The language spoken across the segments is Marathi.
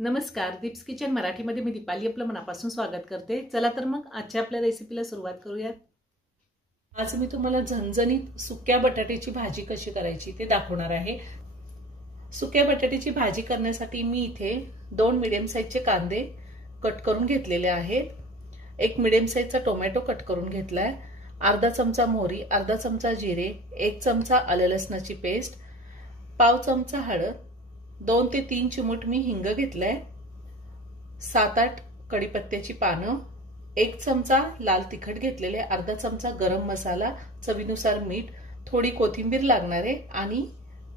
नमस्कार, दीप्स किचन मराठीमध्ये मी दीपाली आपलं मनापासून स्वागत करते। चला तर मग आजच्या आपल्या रेसिपीला सुरुवात करूयात। आज मी तुम्हाला झणझणीत सुक्या बटाट्याची भाजी कशी करायची ते दाखवणार आहे। सुक्या बटाट्याची भाजी करण्यासाठी मी इथे 2 मीडियम साइजचे कांदे कट करून घेतलेले आहेत। 1 मीडियम साइजचा टोमॅटो कट करून घेतलाय। अर्धा चमचा मोहरी, अर्धा चमचा जिरे, 1 चमचा आलं लसणाची पेस्ट, पाव चमचा हळद, 2 ते 3 चिमूट मी हिंग घेतलाय, 7-8 कढीपत्त्याची पानं, 1 चमचा लाल तिखट घेतलेले, अर्धा चमचा गरम मसाला, चवीनुसार मीठ, थोडी कोथिंबीर लागणार आहे आणि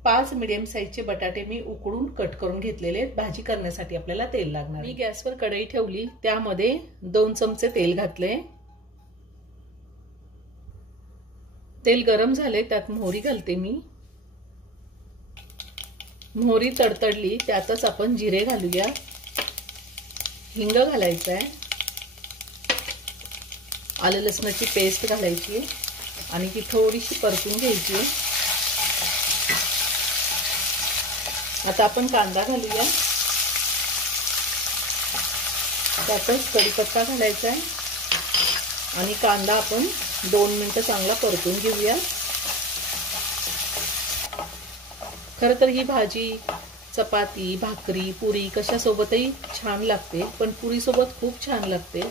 5 मीडियम साइजचे बटाटे मी उकडून कट करून घेतलेले। भाजी करण्यासाठी आपल्याला तेल लागणार। मी गॅसवर कढई ठेवली, त्यामध्ये 2 चमचे तेल घातले। तेल गरम झाले, त्यात मोहरी घालते मी। मोहरी तडतडली, त्यातच आपण जिरे घालूया, हिंग घालायचं आहे, आलं लसणाची पेस्ट घालायची आणि ती थोडीशी परतून घ्यायची। आता आपण कांदा घालूया, त्यातच कढीपत्ता घालायचा आहे आणि कांदा आपण 2 मिनिटं चांगला परतून घेऊया। खरं तर ही भाजी चपाती, भाकरी, पुरी कशासोबतही छान लागते, पण पुरी सोबत खूप छान लागते।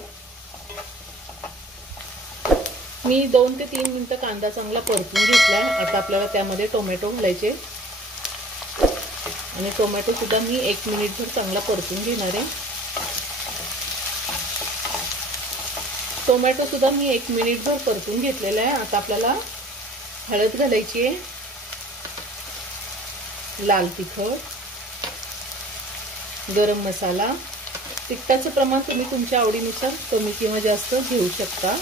मी 2 ते 3 मिनिटं कांदा चांगला परतून घेतलाय। आता आपल्याला त्यामध्ये टोमॅटो घालायचे आणि टोमॅटो सुद्धा मी 1 मिनिटभर चांगला परतून घेणार आहे। टोमॅटो सुद्धा मी 1 मिनिटभर परतून घेतलेला आहे। आता आपल्याला हळद घालायची आहे, लाल तिखट, गरम मसाला, तिखटाचं प्रमाण तुम्ही तुमच्या आवडीनुसार कमी किंवा जास्त घेऊ शकता।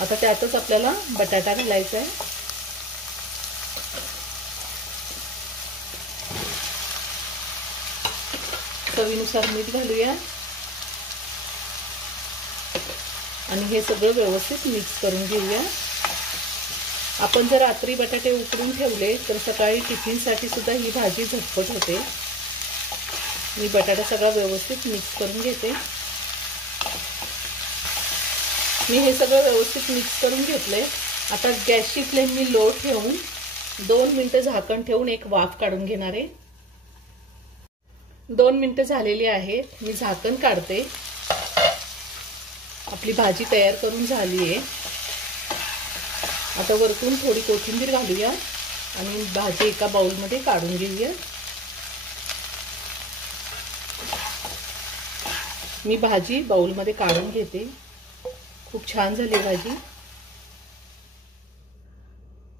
आता त्यातच आपल्याला बटाटा घालायचा आहे, चवीनुसार मीठ घालूया आणि हे सगळं व्यवस्थित मिक्स करून घेऊया। आपण जर रात्री बटाटे उकडून ठेवले तर सकाळी टिफिनसाठी सुद्धा ही भाजी झटपट होते। मी बटाटा सगळा व्यवस्थित मिक्स करून घेते। मी हे सगळं व्यवस्थित मिक्स करून घेतलंय। आता गॅसची फ्लेम मी लो ठेवून 2 मिनिटं झाकण ठेवून एक वाफ काढून घेणार आहे। 2 मिनिटं झालेली आहेत, मी झाकण काढते। आपली भाजी तयार करून झाली आहे। आता वरतून थोडी कोथिंबीर घालूया आणि भाजी एका बाउलमध्ये काढून घेऊया। मी भाजी बाउलमध्ये काढून घेते। खूप छान झाली भाजी।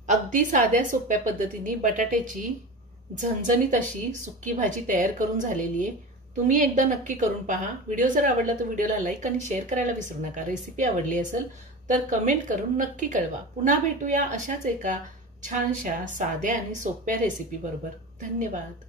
अगदी साध्या सोप्या पद्धतीने बटाट्याची झणझणीत अशी सुकी भाजी तयार करून झालेली आहे। तुम्ही एकदा नक्की करून पहा। व्हिडिओ जर आवडला तर व्हिडिओला लाईक आणि शेअर करायला विसरू नका। रेसिपी आवडली असेल तर कमेंट करून नक्की कळवा। पुन्हा भेटूया अशाच एका छानशा साध्या आणि सोप्या रेसिपी बरोबर। धन्यवाद।